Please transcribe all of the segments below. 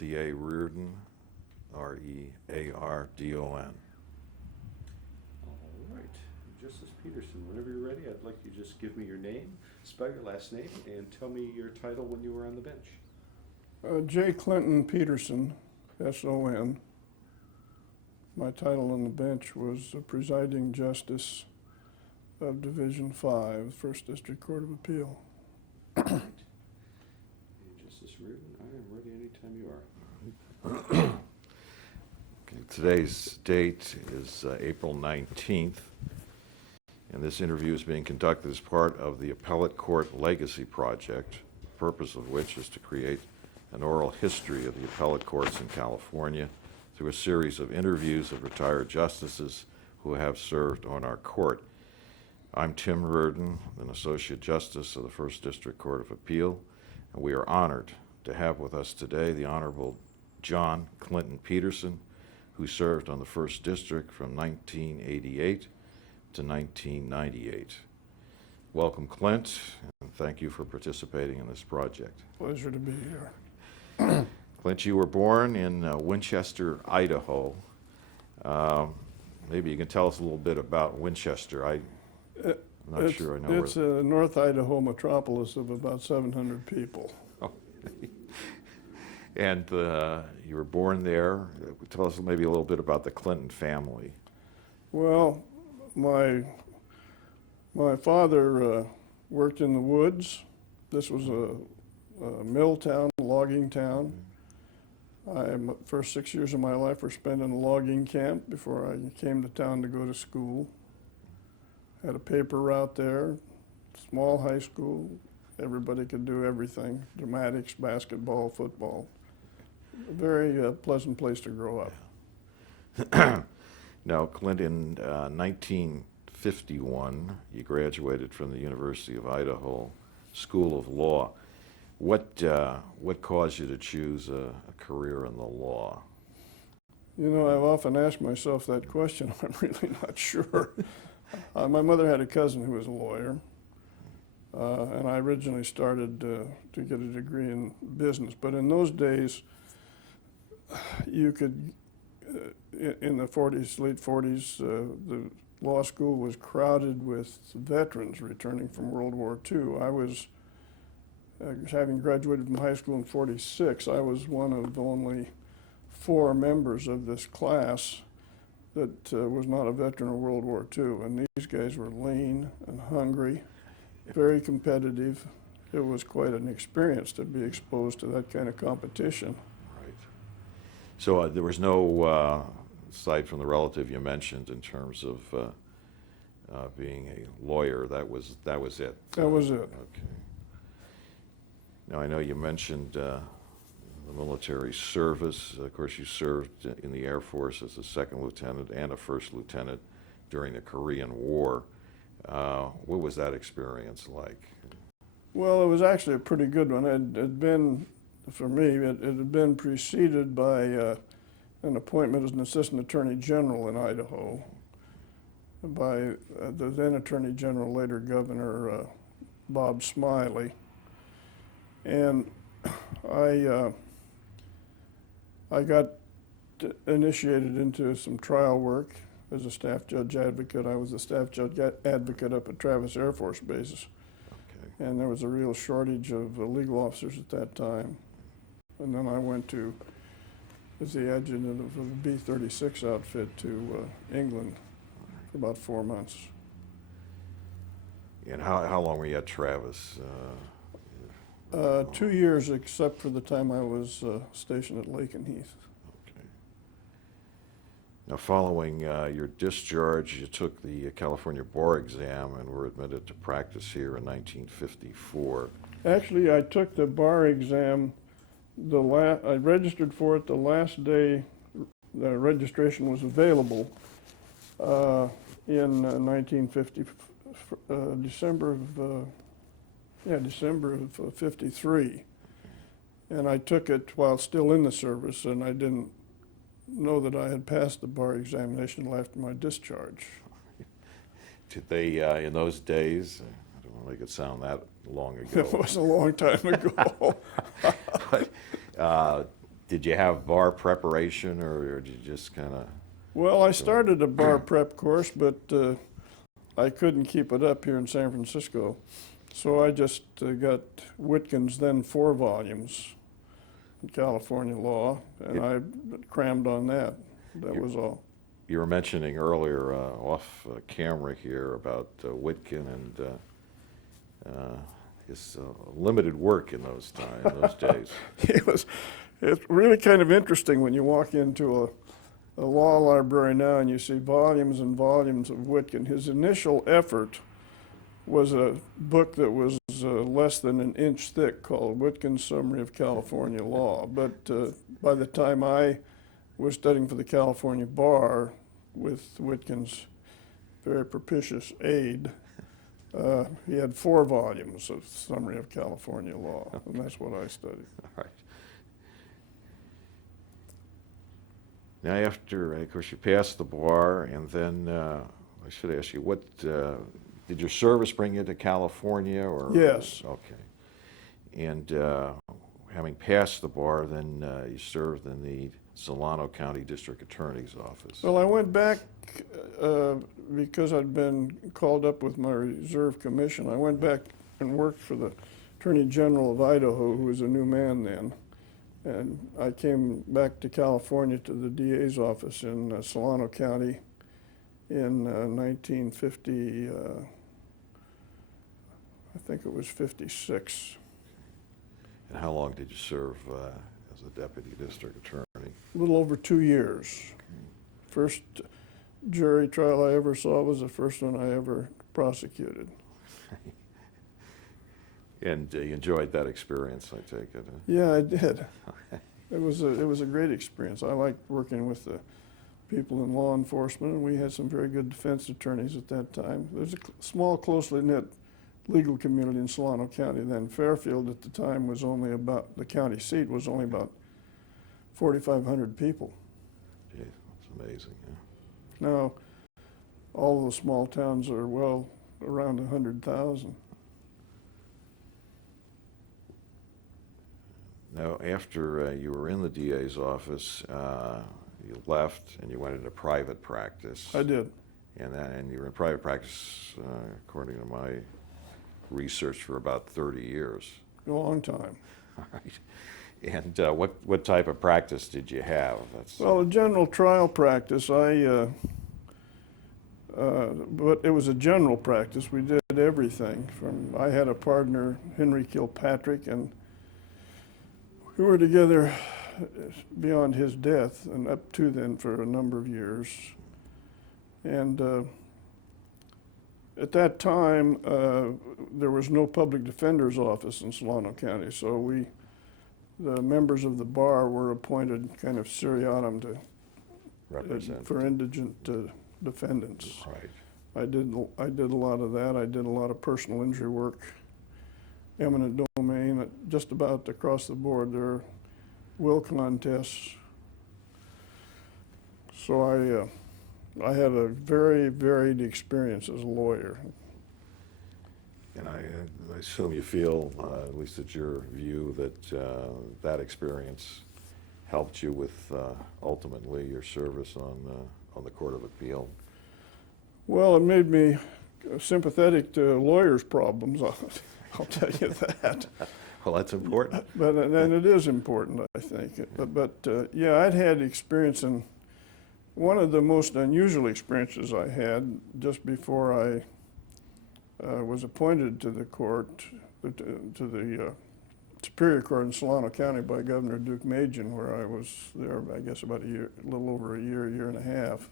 Timothy A. Reardon, R-E-A-R-D-O-N. All right. Justice Peterson, whenever you're ready, I'd like you to just give me your name, spell your last name, and tell me your title when you were on the bench. J. Clinton Peterson, S-O-N. My title on the bench was Presiding Justice of Division 5, 1st District Court of Appeal. All right. And Justice Reardon, I am ready anytime you are. Okay, today's date is April 19th, and this interview is being conducted as part of the Appellate Court Legacy Project, the purpose of which is to create an oral history of the appellate courts in California through a series of interviews of retired justices who have served on our court. I'm Tim Reardon, an Associate Justice of the 1st District Court of Appeal, and we are honored to have with us today the Honorable John Clinton Peterson, who served on the 1st District from 1988 to 1998. Welcome, Clint, and thank you for participating in this project. Pleasure to be here. Clint, you were born in Winchester, Idaho. Maybe you can tell us a little bit about Winchester. I'm not sure I know It's a North Idaho metropolis of about 700 people. Oh. And you were born there. Tell us maybe a little bit about the Clinton family. Well, my father worked in the woods. This was a mill town, logging town. First 6 years of my life were spent in a logging camp before I came to town to go to school. Had a paper route there, small high school. Everybody could do everything, dramatics, basketball, football. A very pleasant place to grow up. Now, Clint, in 1951, you graduated from the University of Idaho School of Law. What caused you to choose a career in the law? You know, I've often asked myself that question. I'm really not sure. My mother had a cousin who was a lawyer, and I originally started to get a degree in business. But in those days, you could, in the 40s, late 40s, the law school was crowded with veterans returning from World War II. I was having graduated from high school in 46, I was one of only 4 members of this class that was not a veteran of World War II. And these guys were lean and hungry, very competitive. It was quite an experience to be exposed to that kind of competition. Right. So there was no, aside from the relative you mentioned, in terms of being a lawyer, that was it? That was it. Okay. Now, I know you mentioned the military service. Of course, you served in the Air Force as a 2nd lieutenant and a 1st lieutenant during the Korean War. What was that experience like? Well, it was actually a pretty good one. It had been, for me, it had been preceded by an appointment as an Assistant Attorney General in Idaho by the then Attorney General, later Governor Bob Smiley. And I got initiated into some trial work as a staff judge advocate. I was a staff judge advocate up at Travis Air Force Base. Okay. And there was a real shortage of legal officers at that time. And then I went to, as the adjutant of a B-36 outfit, to England for about 4 months. And how long were you at Travis? 2 years, except for the time I was stationed at Lakenheath. Okay. Now, following your discharge, you took the California bar exam and were admitted to practice here in 1954. Actually, I took the bar exam. I registered for it the last day the registration was available in 1950, December of 53. And I took it while still in the service, and I didn't know that I had passed the bar examination until after my discharge. Did they, in those days, I don't want to make it sound that long ago. It was a long time ago. But, Did you have bar preparation, or did you just kind of? Well, I started a bar prep course, but I couldn't keep it up here in San Francisco. So I just got Whitkin's then 4 volumes in California law, and I crammed on that. That was all. You were mentioning earlier off camera here about Whitkin and his limited work in those days. It's really kind of interesting when you walk into a law library now and you see volumes and volumes of Whitkin. His initial effort was a book that was less than an inch thick called Whitkin's Summary of California Law. But by the time I was studying for the California bar with Whitkin's very propitious aid, he had 4 volumes of Summary of California Law, and that's what I studied. All right. Now, after, of course, you passed the bar, and then I should ask you, what did your service bring you to California, or? Yes. Okay. And having passed the bar, then you served in the Solano County District Attorney's Office. Well, I went back because I'd been called up with my reserve commission. I went back and worked for the Attorney General of Idaho, who was a new man then. And I came back to California to the DA's office in Solano County in 1950, I think it was 56. And how long did you serve as a deputy district attorney? A little over 2 years. First jury trial I ever saw was the first one I ever prosecuted. And you enjoyed that experience, I take it? Yeah, I did. It was a great experience. I liked working with the people in law enforcement, and we had some very good defense attorneys at that time. There's a small, closely knit legal community in Solano County then. Fairfield at the time was only about, the county seat was only about 4,500 people. Gee, that's amazing. Yeah. Now, all the small towns are well around 100,000. Now, after you were in the DA's office, you left and you went into private practice. I did. And you were in private practice, according to my research, for about 30 years. A long time. All right. And what type of practice did you have? Well, a general trial practice. But it was a general practice. We did everything. I had a partner, Henry Kilpatrick, and we were together beyond his death and up to then for a number of years. And at that time, there was no public defender's office in Solano County, so the members of the bar were appointed kind of seriatim to represent for indigent defendants. Right. I did a lot of that. I did a lot of personal injury work, eminent domain, just about across the board. There are will contests. So I had a very varied experience as a lawyer. And I assume you feel, at least it's your view, that that experience helped you with ultimately your service on the Court of Appeal. Well, it made me sympathetic to lawyers' problems. I'll tell you that. Well, that's important. But and it is important, I think. But yeah, I'd had experience in one of the most unusual experiences I had just before I was appointed to the court, to the Superior Court in Solano County by Governor Duke Majan, where I was there, I guess, about a little over a year and a half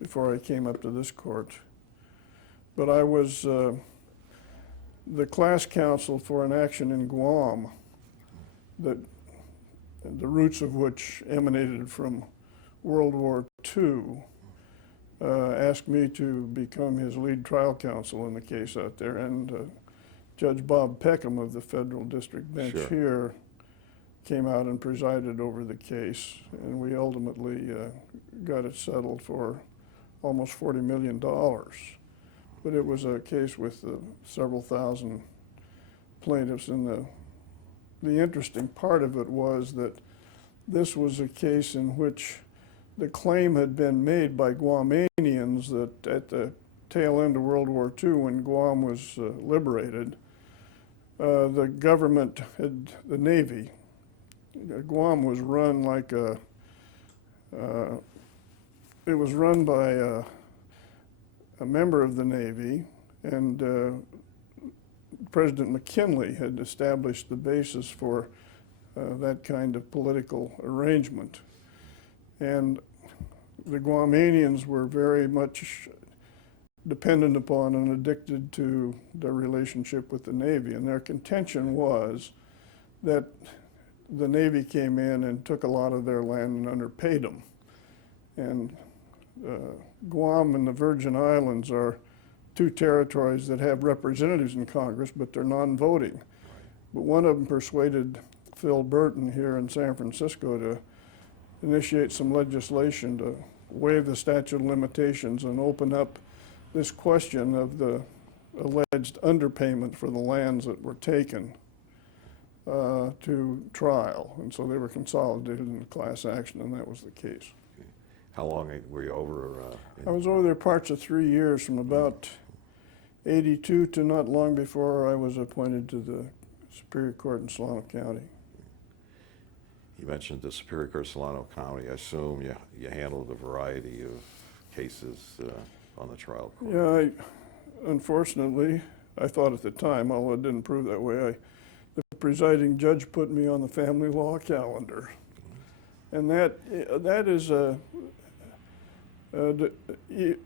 before I came up to this court. But I was the class counsel for an action in Guam that the roots of which emanated from World War II, asked me to become his lead trial counsel in the case out there. And Judge Bob Peckham of the Federal District Bench Sure. here came out and presided over the case. And we ultimately got it settled for almost $40 million. But it was a case with several thousand plaintiffs. And the interesting part of it was that this was a case in which the claim had been made by Guamanians that at the tail end of World War II, when Guam was liberated, the government had, the Navy, Guam was run like a, it was run by a member of the Navy, and President McKinley had established the basis for that kind of political arrangement. And the Guamanians were very much dependent upon and addicted to their relationship with the Navy. And their contention was that the Navy came in and took a lot of their land and underpaid them. And Guam and the Virgin Islands are two territories that have representatives in Congress, but they're non-voting. But one of them persuaded Phil Burton here in San Francisco to initiate some legislation to waive the statute of limitations and open up this question of the alleged underpayment for the lands that were taken to trial. And so they were consolidated in a class action, and that was the case. How long were you over? I was over there parts of 3 years, from about 82 to not long before I was appointed to the Superior Court in Solano County. You mentioned the Superior Court of Solano County. I assume you handled a variety of cases on the trial court. Yeah, unfortunately, I thought at the time, although it didn't prove that way, the presiding judge put me on the family law calendar. And that is,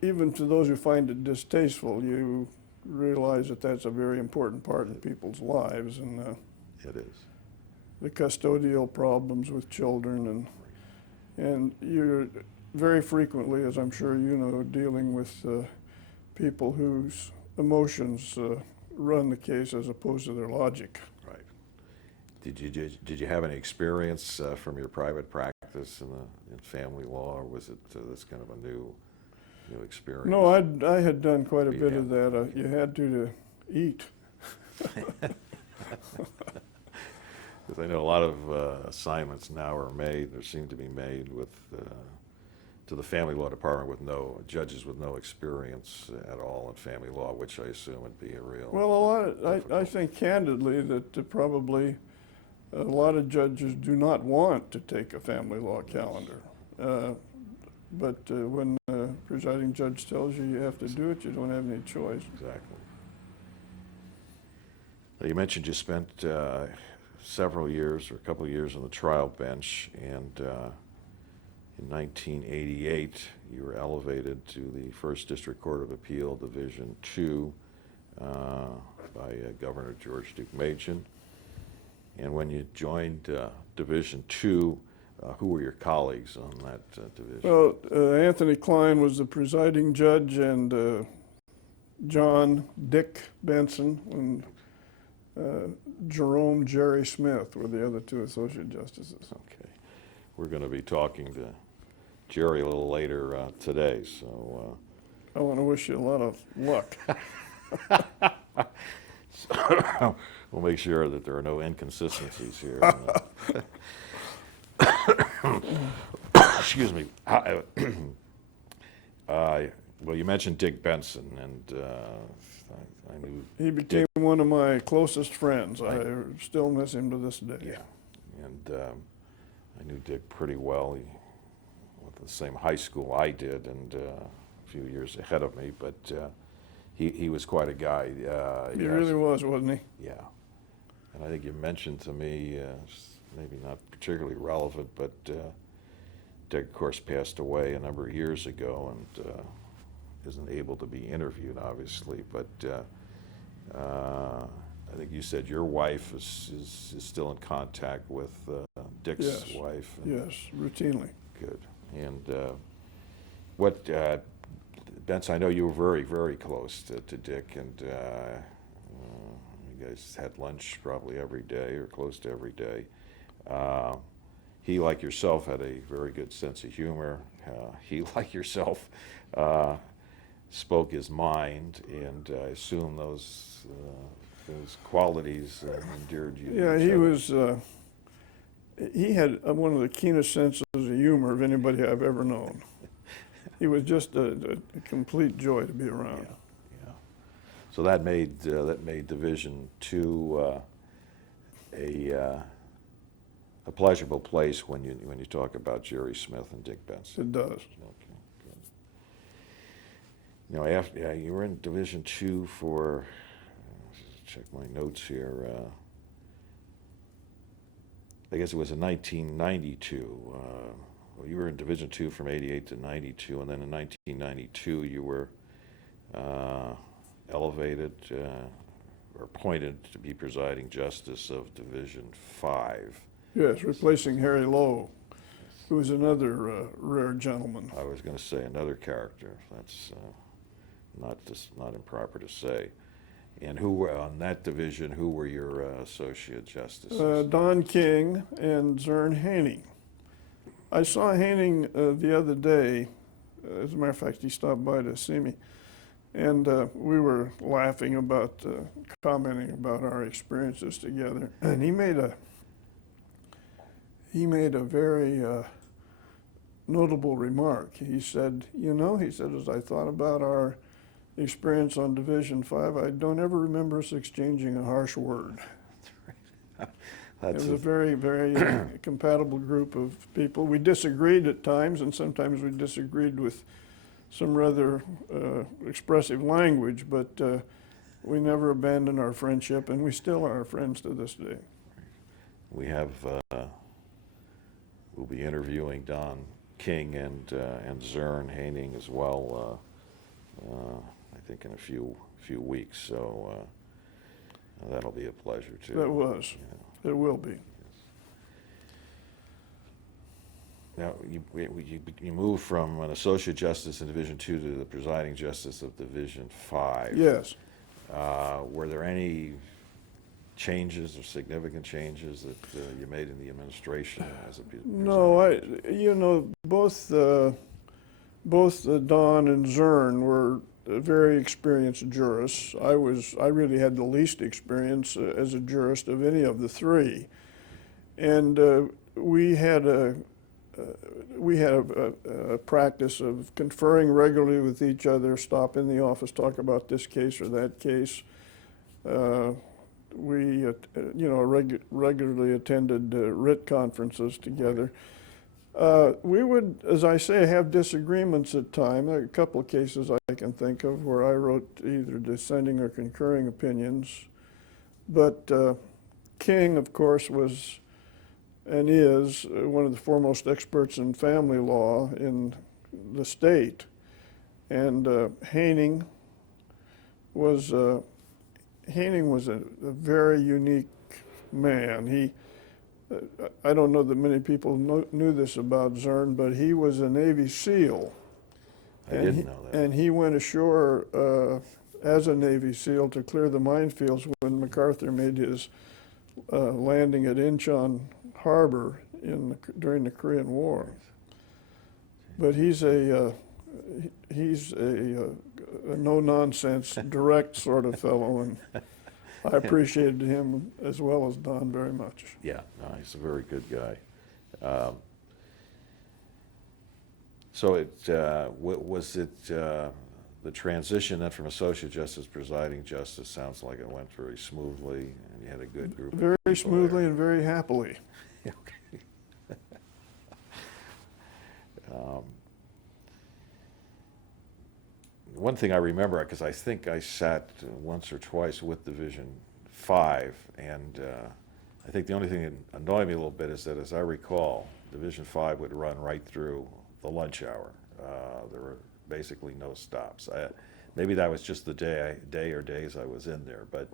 even to those who find it distasteful, you realize that that's a very important part in people's lives, and It is. the custodial problems with children, and you're very frequently, as I'm sure you know, dealing with people whose emotions run the case as opposed to their logic. Right. Did you have any experience from your private practice in family law, or was it this kind of a new experience? No, I had done quite a You bit had. of that. You had to eat. Because I know a lot of assignments now are made, or seem to be made, with to the family law department with judges with no experience at all in family law, which I assume would be a real. Well, I think candidly that probably a lot of judges do not want to take a family law calendar. But when the presiding judge tells you you have to do it, you don't have any choice. Exactly. Now, you mentioned you spent several years, or a couple of years, on the trial bench, and in 1988 you were elevated to the First District Court of Appeal, Division II, by Governor George Duke Machen. And when you joined Division II, who were your colleagues on that division? Well, Anthony Klein was the presiding judge, and Dick Benson, and Jerome Jerry Smith were the other two associate justices. Okay. We're going to be talking to Jerry a little later today, so. I want to wish you a lot of luck. We'll make sure that there are no inconsistencies here. Excuse me. Well, you mentioned Dick Benson, and I knew. He became one of my closest friends. I still miss him to this day. Yeah, and I knew Dick pretty well. He went to the same high school I did, and a few years ahead of me, but he was quite a guy. He really was, wasn't he? Yeah. And I think you mentioned to me, maybe not particularly relevant, but Dick, of course, passed away a number of years ago and isn't able to be interviewed, obviously. But I think you said your wife is still in contact with Dick's Yes. wife. Yes, routinely. Good. And Benson, I know you were very, very close to Dick, and you guys had lunch probably every day or close to every day. He, like yourself, had a very good sense of humor. He, like yourself, spoke his mind, and I assume those qualities endeared you. to Yeah, each he other. was he had one of the keenest senses of humor of anybody I've ever known. He was just a complete joy to be around. Yeah. So that made Division II a pleasurable place when you talk about Jerry Smith and Dick Benson. It does. Okay, good. You know, after you were in Division II for, check my notes here. I guess it was in 1992. Well, you were in Division II from '88 to '92, and then in 1992 you were elevated or appointed to be presiding justice of Division V. Yes, replacing Harry Lowe, who was another rare gentleman. I was going to say another character. That's not improper to say. And who were on that division? Who were your associate justices? Don King and Zern Haining. I saw Haining the other day. As a matter of fact, he stopped by to see me, and we were laughing about, commenting about our experiences together. And he made a very notable remark. He said, as I thought about our experience on Division V, I don't ever remember us exchanging a harsh word. It was a very, very compatible group of people. We disagreed at times, and sometimes we disagreed with some rather expressive language, but we never abandoned our friendship, and we still are friends to this day. We have, we'll be interviewing Don King and Zern Haining as well, I think in a few weeks, so that'll be a pleasure too. That was. Yeah. It will be. Now, you moved from an associate justice in Division II to the presiding justice of Division V. Yes. Were there any changes or significant changes that you made in the administration as a No, both Don and Zern were very experienced jurists. I really had the least experience as a jurist of any of the three, and we had a practice of conferring regularly with each other, stop in the office, talk about this case or that case. We regularly attended writ conferences together. We would, as I say, have disagreements at times. There are a couple of cases I can think of where I wrote either dissenting or concurring opinions. But King, of course, was and is one of the foremost experts in family law in the state. And Haining was a very unique man. I don't know that many people knew this about Zern, but he was a Navy SEAL. I didn't know that. And he went ashore as a Navy SEAL to clear the minefields when MacArthur made his landing at Incheon Harbor during the Korean War. But he's a no-nonsense, direct sort of fellow, and I appreciated him as well as Don very much. Yeah, no, he's a very good guy. So was it the transition then from associate justice presiding justice? Sounds like it went very smoothly, and you had a good group. Very of people smoothly there. and very happily. Okay. One thing I remember, because I think I sat once or twice with Division V, and I think the only thing that annoyed me a little bit is that, as I recall, Division V would run right through the lunch hour. There were basically no stops. Maybe that was just the day or days I was in there, but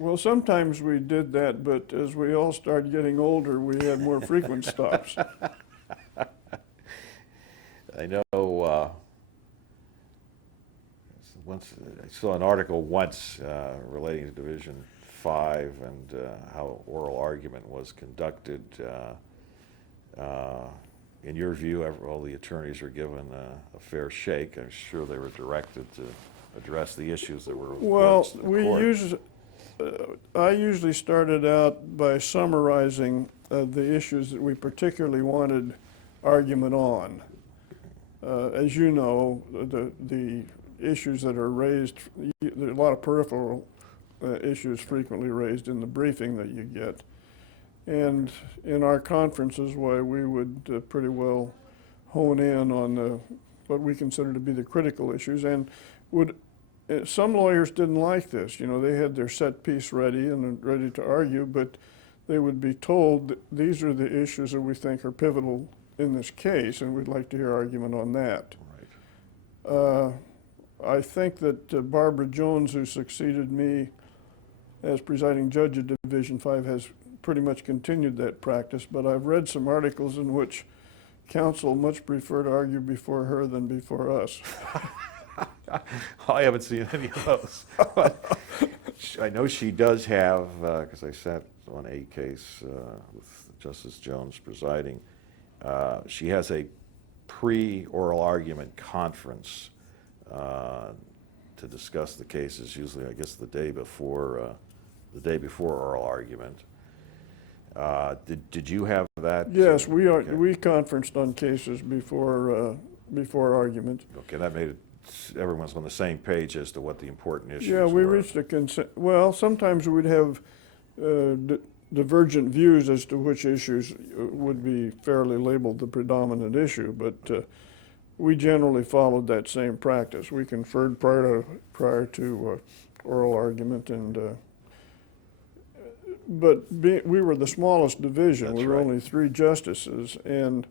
Well, sometimes we did that, but as we all started getting older, we had more frequent stops. I know once I saw an article once relating to Division V and how oral argument was conducted. In your view, all the attorneys were given a fair shake. I'm sure they were directed to address the issues that were Well, brought to the court. I usually started out by summarizing the issues that we particularly wanted argument on. As you know, the issues that are raised, there are a lot of peripheral issues frequently raised in the briefing that you get. And in our conferences, why we would pretty well hone in on what we consider to be the critical issues. And some lawyers didn't like this. You know, they had their set piece ready and ready to argue, but they would be told that these are the issues that we think are pivotal in this case, and we'd like to hear argument on that. Right. I think that Barbara Jones, who succeeded me as presiding judge of Division 5, has pretty much continued that practice, but I've read some articles in which counsel much prefer to argue before her than before us. I haven't seen any of those. But I know she does have, because I sat on a case with Justice Jones presiding, she has a pre-oral argument conference to discuss the cases, usually I guess the day before oral argument. Did you have that? Yes, Okay. we conferenced on cases before argument. Okay, that made it, everyone's on the same page as to what the important issues Yeah, we were. reached a well, sometimes we'd have divergent views as to which issues would be fairly labeled the predominant issue, but we generally followed that same practice. We conferred prior to oral argument, and we were the smallest division. That's We were right. only 3 justices, and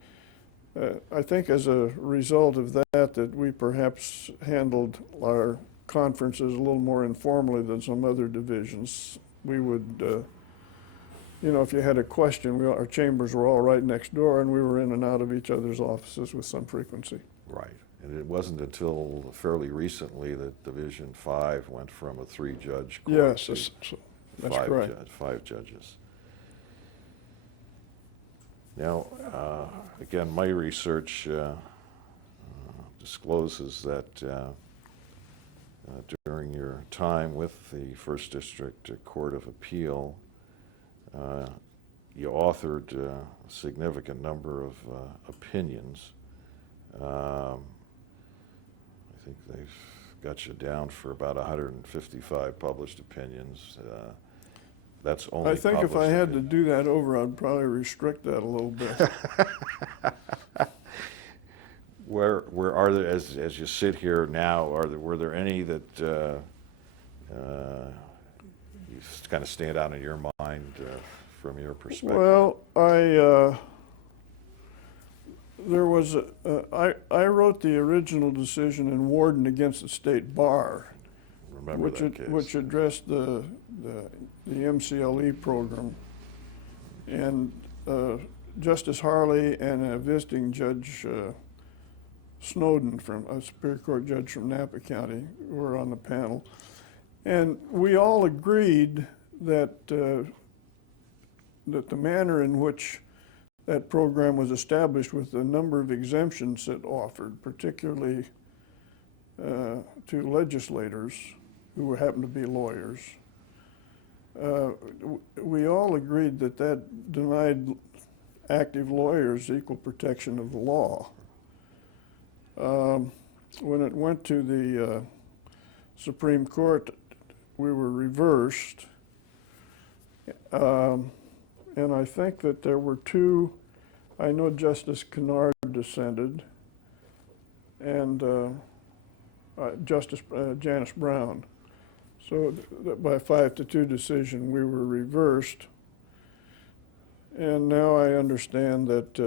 I think as a result of that we perhaps handled our conferences a little more informally than some other divisions. We would, you know, if you had a question, our chambers were all right next door, and we were in and out of each other's offices with some frequency. Right, and it wasn't until fairly recently that Division 5 went from a 3-judge court Yes, to that's correct. 5 judges. Now, again, my research discloses that during your time with the First District Court of Appeal, you authored a significant number of opinions. I think they've got you down for about 155 published opinions. That's only I think if I published had to opinions. do that over, I'd probably restrict that a little bit. Where are there, as you sit here now, were there any that you kind of stand out in your mind from your perspective? Well, I wrote the original decision in Warden against the State Bar, Remember that case? which addressed the MCLE program. And Justice Harley and a visiting Judge Snowden, from a Superior Court judge from Napa County, were on the panel. And we all agreed that the manner in which that program was established, with the number of exemptions it offered, particularly to legislators who happened to be lawyers, we all agreed that that denied active lawyers equal protection of the law. When it went to the Supreme Court, we were reversed. And I think that there were 2, I know Justice Kennard dissented, and Justice Janice Brown. So by a 5-2 decision, we were reversed. And now I understand that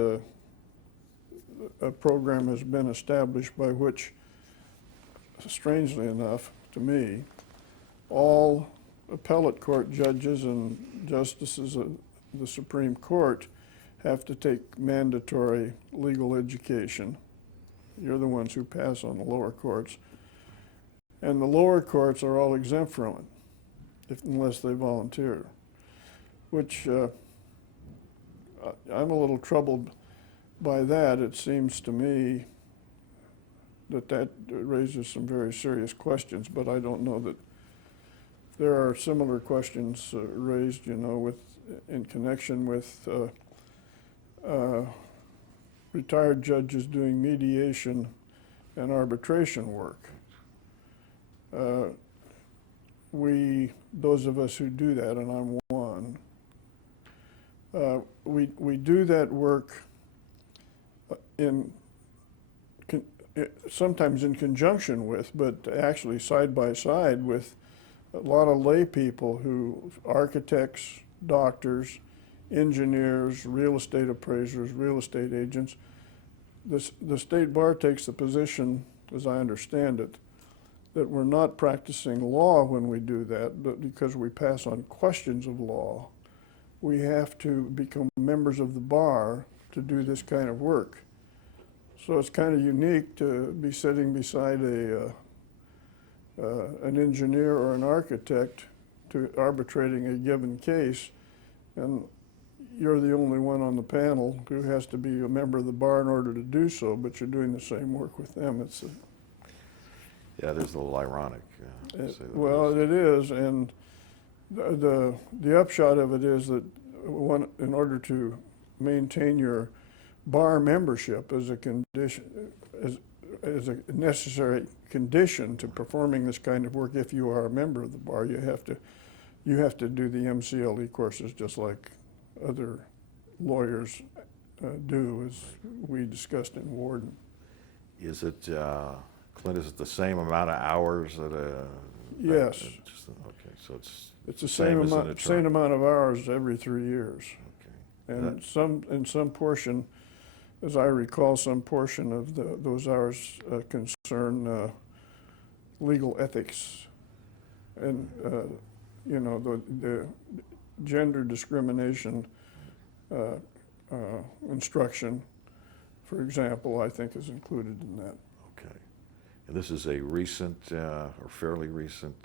a program has been established by which, strangely enough to me, all appellate court judges and justices of the Supreme Court have to take mandatory legal education. You're the ones who pass on the lower courts. And the lower courts are all exempt from it, unless they volunteer, which I'm a little troubled by that. It seems to me that raises some very serious questions, but I don't know that there are similar questions raised, in connection with retired judges doing mediation and arbitration work. Those of us who do that, and I'm one, we do that work sometimes in conjunction with, but actually side by side with a lot of lay people architects, doctors, engineers, real estate appraisers, real estate agents. The state bar takes the position, as I understand it, that we're not practicing law when we do that, but because we pass on questions of law, we have to become members of the bar to do this kind of work. So it's kind of unique to be sitting beside an engineer or an architect to arbitrating a given case, and you're the only one on the panel who has to be a member of the bar in order to do so, but you're doing the same work with them. Yeah, it is a little ironic. To say the Well, least. it is, and the upshot of it is that in order to maintain your bar membership as a condition, as a necessary condition to performing this kind of work, if you are a member of the bar, you have to do the MCLE courses just like other lawyers do, as we discussed in Warden. Is it, Clint, is it the same amount of hours that Yes. Okay, so it's It's the Same as an attorney. same amount of hours every 3 years. okay. And some portion, as I recall, some portion of those hours concern legal ethics and, the gender discrimination instruction, for example, I think is included in that. Okay. And this is a recent or fairly recent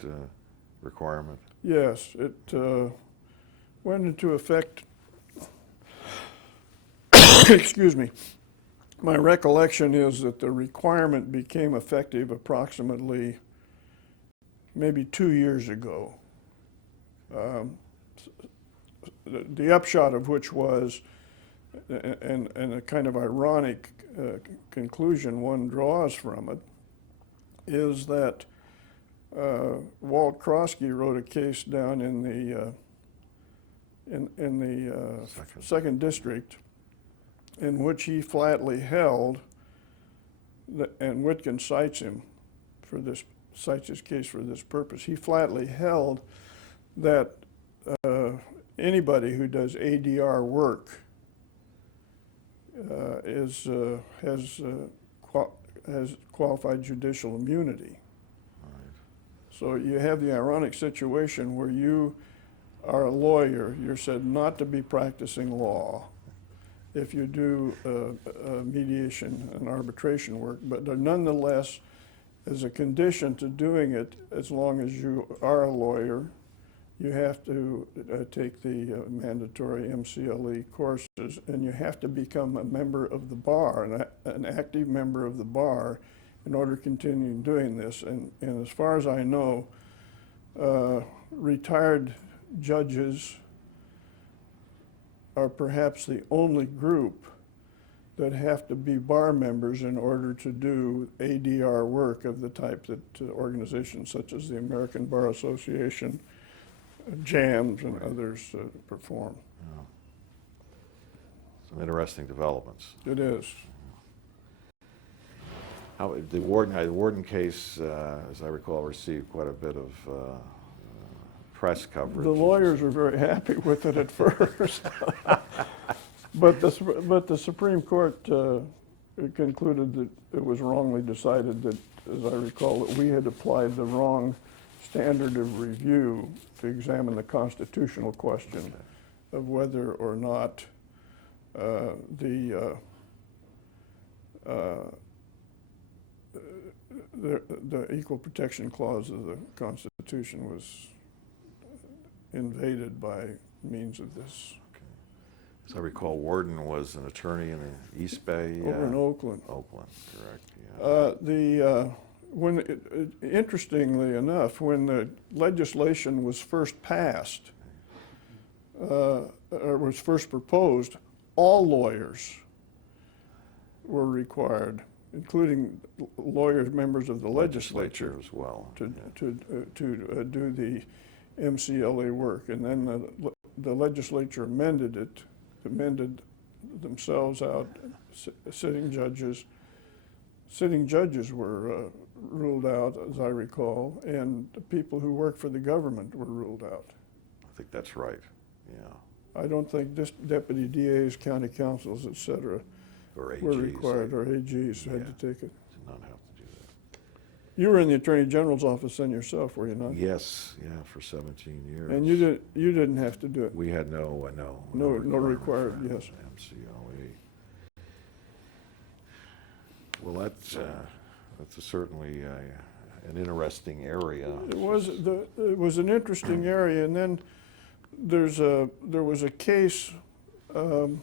requirement? Yes, it went into effect, excuse me. My recollection is that the requirement became effective approximately maybe 2 years ago. The upshot of which was, and a kind of ironic conclusion one draws from it, is that Walt Krosky wrote a case down in the second district, in which he flatly held that, and Whitkin cites his case for this purpose. He flatly held that anybody who does ADR work has qualified judicial immunity. So you have the ironic situation where you are a lawyer, you're said not to be practicing law if you do mediation and arbitration work, but nonetheless, as a condition to doing it, as long as you are a lawyer, you have to take the mandatory MCLE courses, and you have to become a member of the bar, an active member of the bar, in order to continue doing this. And as far as I know, retired judges are perhaps the only group that have to be bar members in order to do ADR work of the type that organizations such as the American Bar Association, JAMS, and others perform. Yeah. Some interesting developments. It is. The Warden case, as I recall, received quite a bit of press coverage. The lawyers were very happy with it at first. But the Supreme Court concluded that it was wrongly decided that, as I recall, that we had applied the wrong standard of review to examine the constitutional question of whether or not the Equal Protection Clause of the Constitution was invaded by means of this. As I recall, Warden was an attorney in the East Bay. Over in Oakland. Oakland, correct, yeah. Interestingly enough, when the legislation was first passed, or was first proposed, all lawyers were required, including lawyers, members of the legislature, as well. to Yeah. do the MCLA work. And then the legislature amended themselves out. Sitting judges were ruled out, as I recall, and the people who work for the government were ruled out. I think that's right, yeah. I don't think deputy DAs, county councils, et cetera, Or AGs. were required, or AGs had Yeah. to take it. Did not have to do that. You were in the Attorney General's office then yourself, were you not? Yes, yeah, for 17 years. And you didn't have to do it. We had no No requirement required, for yes. MCLE. Well, that's certainly an interesting area. It was an interesting area, and then there was a case. Paul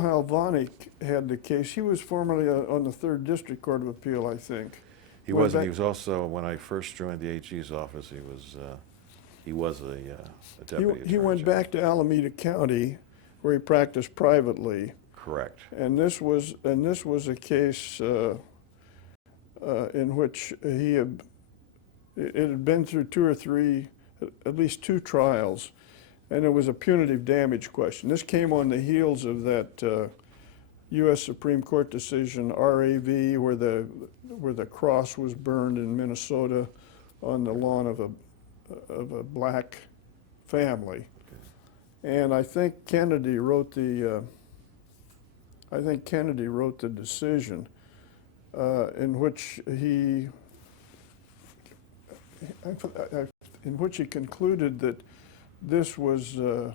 Halvonik had the case. He was formerly on the 3rd District Court of Appeal, I think. He Went was, and back- he was also, when I first joined the AG's office, he was a deputy attorney He went general. back to Alameda County, where he practiced privately. Correct. And this was a case in which it had been through 2 or 3, at least 2 trials, and it was a punitive damage question. This came on the heels of that U.S. Supreme Court decision, RAV, where the cross was burned in Minnesota on the lawn of a black family. And I think Kennedy wrote the decision in which he concluded that this was that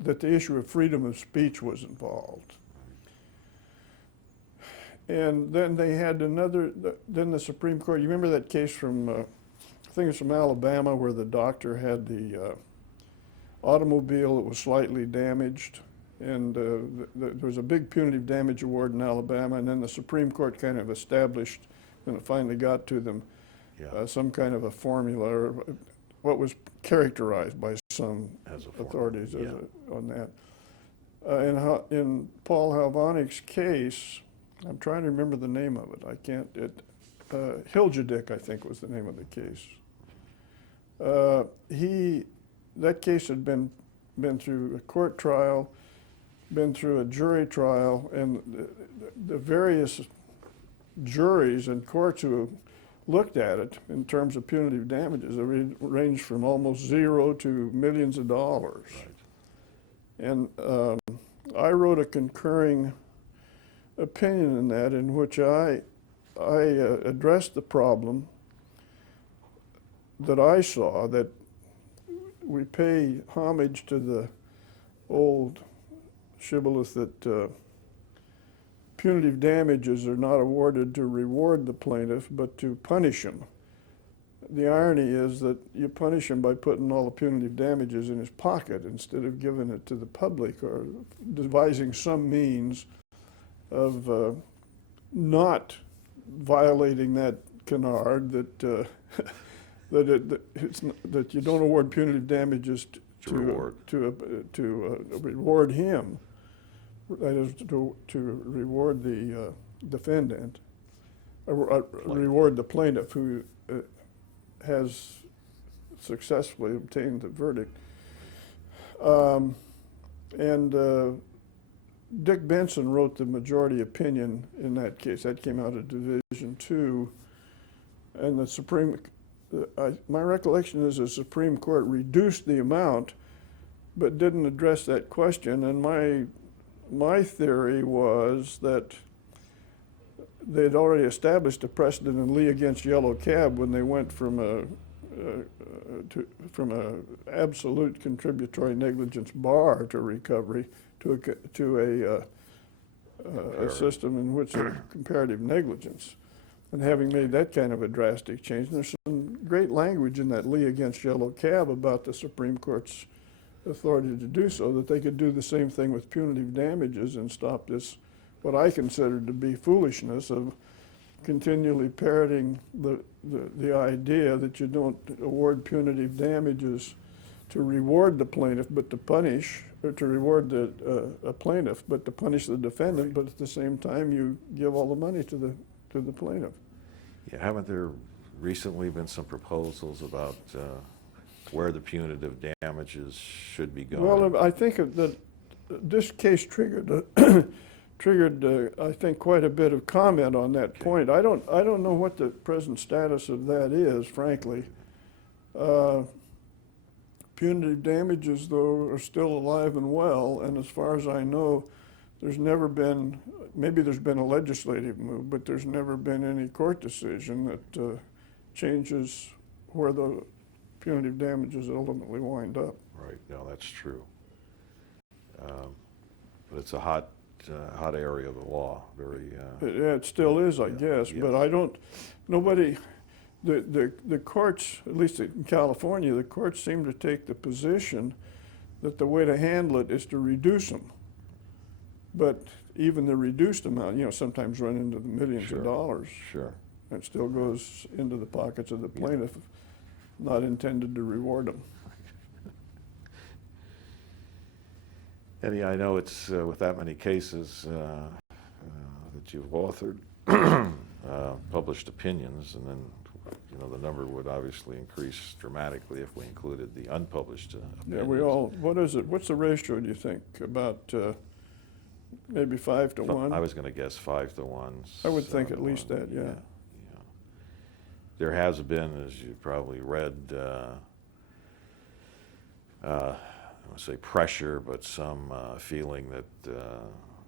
the issue of freedom of speech was involved. And then they had then the Supreme Court, you remember that case from, I think it's from Alabama, where the doctor had the automobile that was slightly damaged, and there was a big punitive damage award in Alabama, and then the Supreme Court kind of established, when it finally got to them, Yeah. some kind of a formula, or what was characterized by some As a formula, authorities yeah. on that. In Paul Halvonik's case, I'm trying to remember the name of it. I can't. Hilgedick, I think, was the name of the case. That case had been through a court trial, been through a jury trial, and the various juries and courts who looked at it in terms of punitive damages, it ranged from almost zero to millions of dollars. Right. And I wrote a concurring opinion in that, in which I addressed the problem that I saw, that we pay homage to the old shibboleth that punitive damages are not awarded to reward the plaintiff, but to punish him. The irony is that you punish him by putting all the punitive damages in his pocket instead of giving it to the public, or devising some means of not violating that canard that that you don't award punitive damages to reward him. That is, to reward the defendant, reward the plaintiff who has successfully obtained the verdict. Dick Benson wrote the majority opinion in that case. That came out of Division II, and the my recollection is the Supreme Court reduced the amount, but didn't address that question. And my theory was that they'd already established a precedent in Lee against Yellow Cab when they went from a absolute contributory negligence bar to recovery to a system in which there's comparative negligence. And having made that kind of a drastic change, and there's some great language in that Lee against Yellow Cab about the Supreme Court's authority to do so, that they could do the same thing with punitive damages and stop this, what I considered to be foolishness of continually parroting the idea that you don't award punitive damages to reward the plaintiff, but to punish, or to reward a plaintiff, but to punish the defendant, but at the same time, you give all the money to the plaintiff. Yeah, haven't there recently been some proposals about where the punitive damages should be going? Well, I think that this case triggered, I think, quite a bit of comment on that point. I don't know what the present status of that is, frankly. Punitive damages, though, are still alive and well, and as far as I know, there's never been, maybe there's been a legislative move, but there's never been any court decision that changes where the punitive damages ultimately wind up. Right, no, that's true. But it's a hot area of the law, very, Yeah, it still is, I Yeah, guess, yeah. but I don't, nobody, the courts, at least in California, the courts seem to take the position that the way to handle it is to reduce them. But even the reduced amount, sometimes run into the millions Sure. of dollars. sure. It still goes into the pockets of the plaintiff, not intended to reward them. Eddie, I know it's with that many cases that you've authored, published opinions, and then, the number would obviously increase dramatically if we included the unpublished Yeah, opinions. what is it, what's the ratio, do you think? About maybe 5 to 1? I was going to guess 5 to 1. I would think 7 at to least 1. that, yeah. There has been, as you probably read, I don't want to say pressure, but some feeling that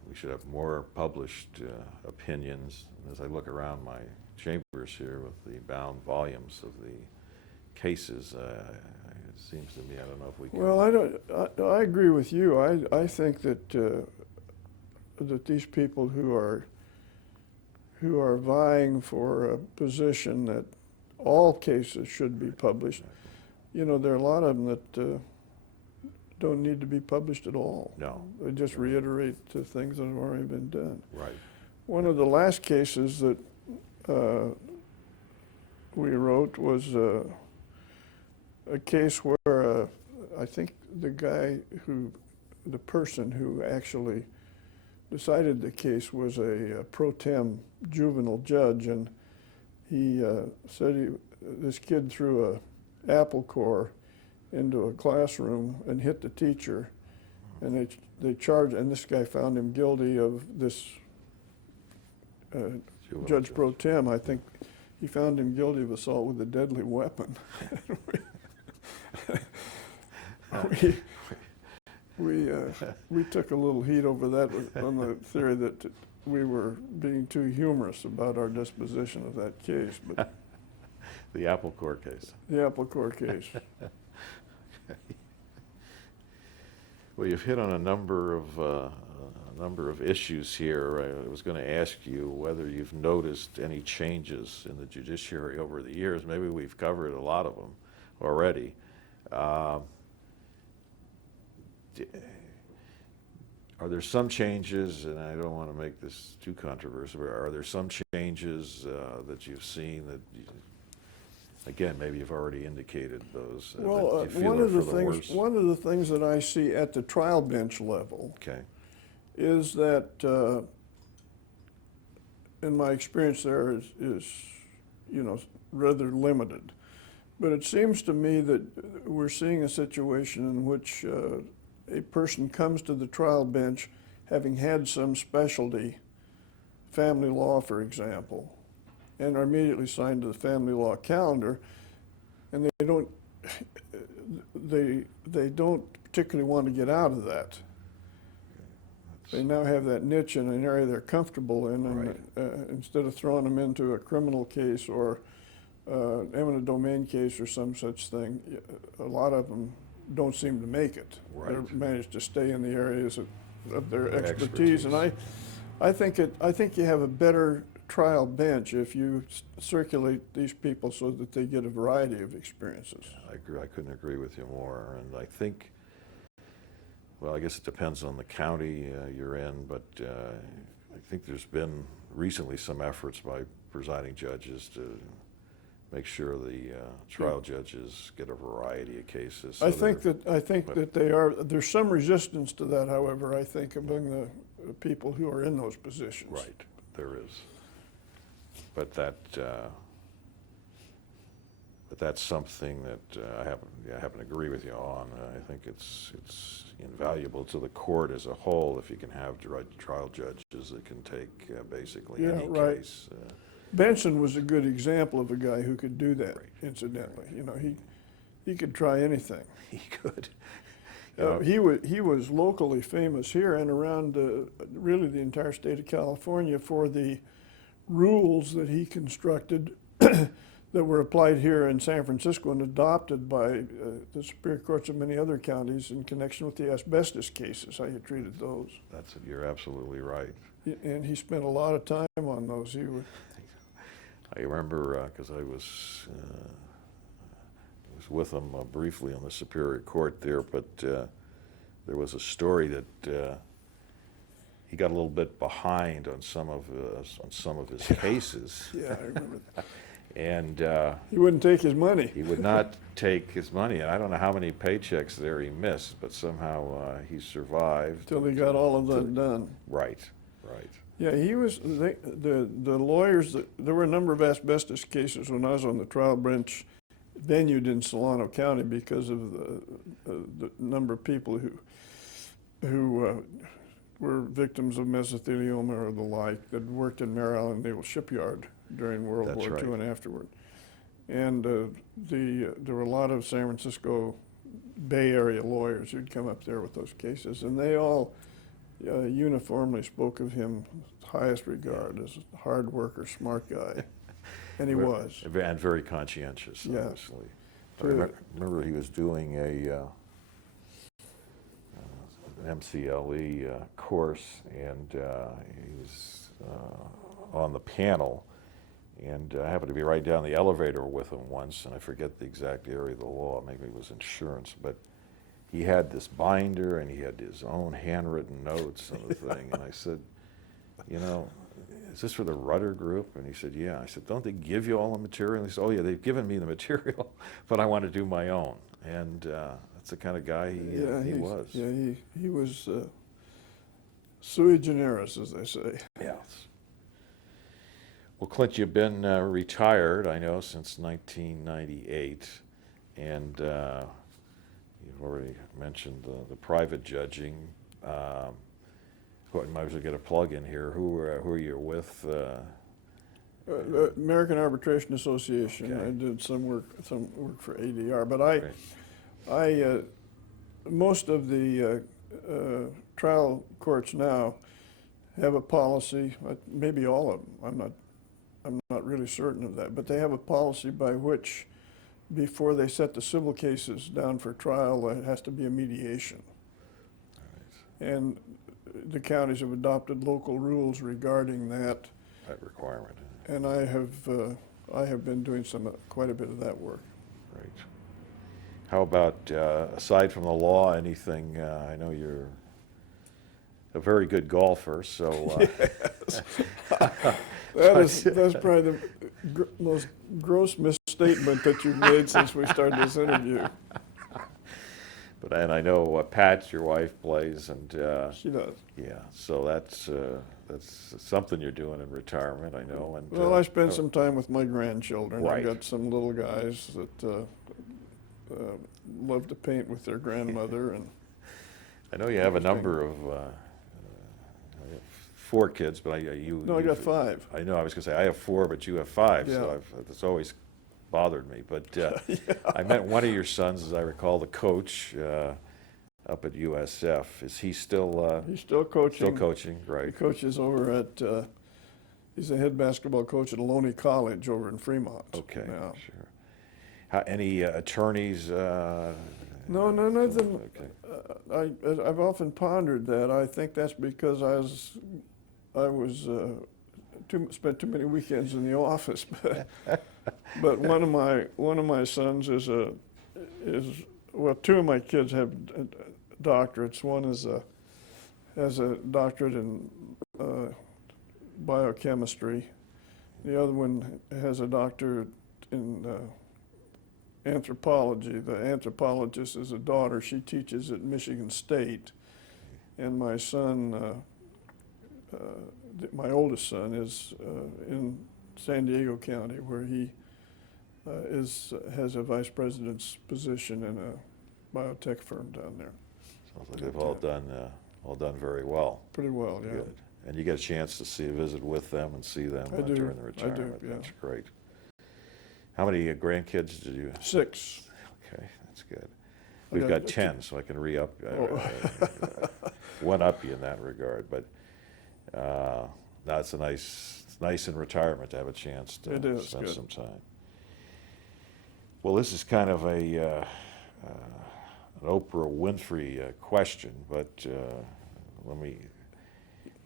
we should have more published opinions. As I look around my chambers here with the bound volumes of the cases, it seems to me, I don't know if we can. Well, I agree with you. I think that that these people who are vying for a position that all cases should be published, there are a lot of them that don't need to be published at all. No. They just reiterate the things that have already been done. Right. One of the last cases that we wrote was a case where I think the person who actually decided the case was a pro tem juvenile judge, and he said this kid threw a apple core into a classroom and hit the teacher, and they charged, and this guy found him guilty of this. Judge Pro Tem, I think he found him guilty of assault with a deadly weapon. We took a little heat over that on the theory that we were being too humorous about our disposition of that case, but The apple core case. the apple core case. Well, you've hit on a number of issues here. I was going to ask you whether you've noticed any changes in the judiciary over the years. Maybe we've covered a lot of them already. Are there some changes, and I don't want to make this too controversial, but are there some changes that you've seen that, again, maybe you've already indicated those, Well, that you feel are for the worse? one of the things that I see at the trial bench level Okay. is that, in my experience there, is rather limited. But it seems to me that we're seeing a situation in which a person comes to the trial bench having had some specialty, family law, for example, and are immediately signed to the family law calendar, and they don't particularly want to get out of that. They now have that niche in an area they're comfortable in, and Right. Instead of throwing them into a criminal case or eminent domain case or some such thing, a lot of them don't seem to make it. Right. They manage to stay in the areas of their Their expertise, and I think you have a better trial bench if you circulate these people so that they get a variety of experiences. I agree. I couldn't agree with you more. And I think, well, I guess it depends on the county you're in, but I think there's been recently some efforts by presiding judges to make sure the trial judges get a variety of cases. I so think they're- that there's some resistance to that, however, I think among the people who are in those positions. Right, there is. But that's something that I happen to agree with you on. I think it's invaluable to the court as a whole if you can have trial judges that can take basically Yeah, any right. case. Benson was a good example of a guy who could do that, Right. incidentally. You know, he could try anything. He could. You know, He was locally famous here and around really the entire state of California for the rules that he constructed that were applied here in San Francisco and adopted by the Superior Courts of many other counties in connection with the asbestos cases, how you treated those. you're absolutely right. And he spent a lot of time on those. I remember because I was with him briefly on the Superior Court there, but there was a story that he got a little bit behind on some of his cases, Yeah, I remember that. and He wouldn't take his money. he would not take his money. And I don't know how many paychecks there he missed, but somehow he survived. Till he got all of that done. Right, right. Yeah, he was, the lawyers, there were a number of asbestos cases when I was on the trial bench venued in Solano County because of the number of people who were victims of mesothelioma or the like that worked in Mare Island Naval Shipyard during World That's War II right. and afterward. And there were a lot of San Francisco Bay Area lawyers who'd come up there with those cases, and they all uniformly spoke of him with highest regard as a hard worker, smart guy. And he was. And very conscientious, Yes. obviously. I remember he was doing an MCLE course, and he was on the panel, and I happened to be right down the elevator with him once, and I forget the exact area of the law, maybe it was insurance, but he had this binder and he had his own handwritten notes on the thing, and I said, you know, is this for the Rudder Group? And he said, yeah. I said, don't they give you all the material? And he said, oh yeah, they've given me the material, but I want to do my own. And that's the kind of guy he was. Yeah, he was sui generis, as they say. Yes. Well, Clint, you've been retired, I know, since 1998, and you've already mentioned the private judging. I might as well get a plug in here. Who are you with? American Arbitration Association. Okay. I did some work for ADR, but Great. most of the trial courts now have a policy. Maybe all of them. I'm not really certain of that, but they have a policy by which, before they set the civil cases down for trial, there has to be a mediation. And the counties have adopted local rules regarding that, That requirement. and I have been doing quite a bit of that work. Great. How about, aside from the law, anything, I know you're a very good golfer, so. That's probably the most gross misstatement that you've made since we started this interview. And I know Pat, your wife, plays, and She does. yeah, so that's something you're doing in retirement, I know. And Well, I spend some time with my grandchildren. Right. I've got some little guys that love to paint with their grandmother, and I know you have a number of 4 kids, but no, I got 5. I know. I was going to say I have 4, but you have 5, Yeah. so that's always bothered me. But I met one of your sons, as I recall, the coach up at USF. Is he still He's still coaching. still coaching? He Right. coaches over at. He's a head basketball coach at Ohlone College over in Fremont. Okay. now. Sure. Any attorneys? No, none of them. Okay. I've often pondered that. I think that's because I was spent too many weekends in the office. But one of my sons is well, 2 of my kids have doctorates. One has a doctorate in biochemistry. The other one has a doctorate anthropology. The anthropologist is a daughter. She teaches at Michigan State. And my son, my oldest son, is in San Diego County, where he has a vice president's position in a biotech firm down there. Sounds like they've all done very well. Pretty well, yeah. Good. And you get a chance to visit with them and see them I do. during the I retirement. do, yeah. That's great. How many grandkids did you? 6. Okay, that's good. I We've got got 10, so I can re-up, Oh. one-up you in that regard. But that's it's nice in retirement to have a chance to It is, spend good. some time. Well, this is kind of an Oprah Winfrey question, but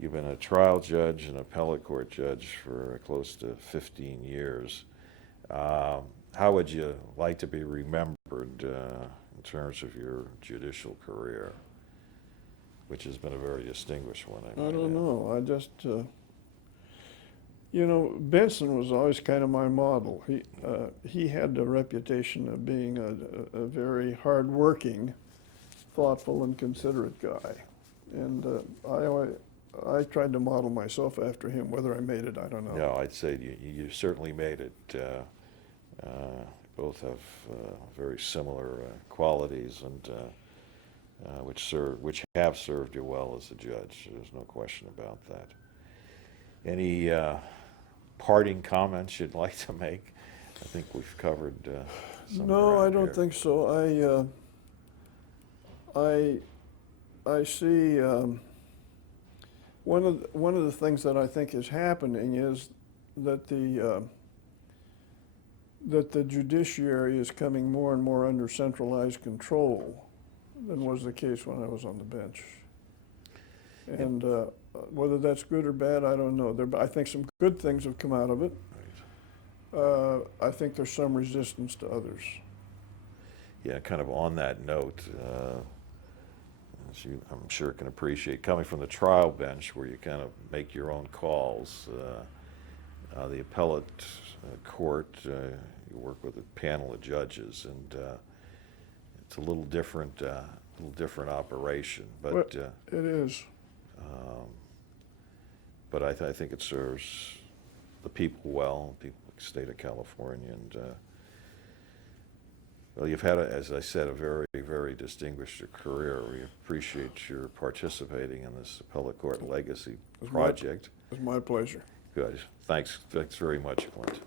you've been a trial judge and appellate court judge for close to 15 years. How would you like to be remembered in terms of your judicial career, which has been a very distinguished one? I don't know. I just, Benson was always kind of my model. He had the reputation of being a very hardworking, thoughtful, and considerate guy. And I tried to model myself after him. Whether I made it, I don't know. No, I'd say you certainly made it. Both have very similar qualities, and which have served you well as a judge. There's no question about that. Any parting comments you'd like to make? I think we've covered some No, I ground don't here. think so. I see one of the things that I think is happening is that the judiciary is coming more and more under centralized control than was the case when I was on the bench. And whether that's good or bad, I don't know. I think some good things have come out of it. I think there's some resistance to others. Yeah, kind of on that note, as you, I'm sure, can appreciate, coming from the trial bench where you kind of make your own calls, the appellate court, you work with a panel of judges, and it's a little different operation. But Well, it is. but I think it serves the people well, people of the state of California, and well, you've had, as I said, a very, very distinguished career. We appreciate your participating in this appellate court legacy It's project. my pleasure. Good. Thanks very much, Clint.